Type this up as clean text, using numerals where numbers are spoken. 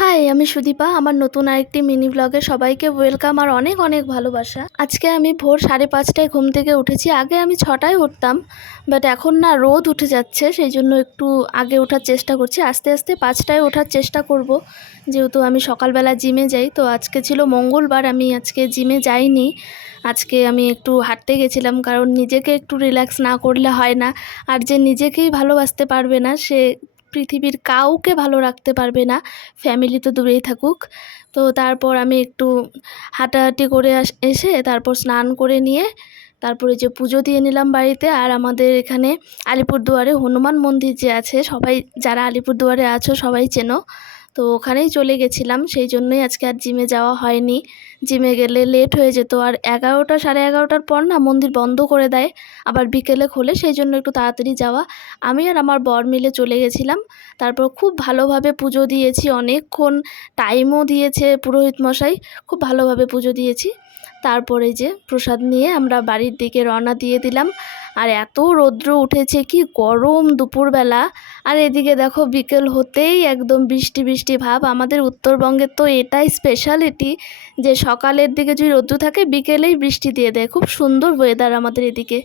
High, আমি সুদীপা। আমার নতুন আরেকটি মিনি ব্লগে সবাইকে ওয়েলকাম আর অনেক অনেক ভালোবাসা। আজকে আমি ভোর 5:30টায় ঘুম থেকে উঠেছি। আগে আমি 6টায় উঠতাম, বাট এখন না রোদ উঠে যাচ্ছে, সেই জন্য একটু আগে ওঠার চেষ্টা করছি। আস্তে আস্তে 5টায় ওঠার চেষ্টা করব, যেহেতু আমি সকালবেলা জিমে যাই। তো আজকে ছিল মঙ্গলবার, আমি আজকে জিমে যাইনি। আজকে আমি একটু হাঁটতে গেছিলাম, কারণ নিজেকে একটু রিল্যাক্স না করলে হয় না। আর যে নিজেকেই ভালোবাসতে পারবে না, সে পৃথিবীর কাউকে ভালো রাখতে পারবে না, ফ্যামিলি তো দূরেই থাকুক। তো তারপর আমি একটু হাঁটাহাঁটি করে এসে তারপর স্নান করে নিয়ে তারপরে যে পুজো দিয়ে নিলাম বাড়িতে। আর আমাদের এখানে আলিপুরদুয়ারে হনুমান মন্দির যে আছে, সবাই যারা আলিপুরদুয়ারে আছো সবাই চেনো, তো ওখানেই চলে গেছিলাম। সেই জন্যই আজকে আর জিমে যাওয়া হয়নি। জিমে গেলে লেট হয়ে যেত, আর 11টা 11:30টার পর না মন্দির বন্ধ করে দেয়, আবার বিকেলে খোলে, সেই জন্য একটু তাড়াতাড়ি যাওয়া। আমি আর আমার বর মিলে চলে গেছিলাম। তারপর খুব ভালোভাবে পুজো দিয়েছি, অনেকক্ষণ টাইমও দিয়েছে পুরোহিত মশাই, খুব ভালোভাবে পুজো দিয়েছি। তারপরে যে প্রসাদ নিয়ে আমরা বাড়ির দিকে রওনা দিয়ে দিলাম। আর এত রৌদ্র উঠেছে, কি গরম দুপুরবেলা। আর এদিকে দেখো বিকেল হতেই একদম বৃষ্টি বৃষ্টি ভাব। আমাদের উত্তরবঙ্গের তো এটাই স্পেশালিটি যে সকালের দিকে যদি রৌদ্র থাকে, বিকেলেই বৃষ্টি দিয়ে দেয়। খুব সুন্দর ওয়েদার আমাদের এদিকে।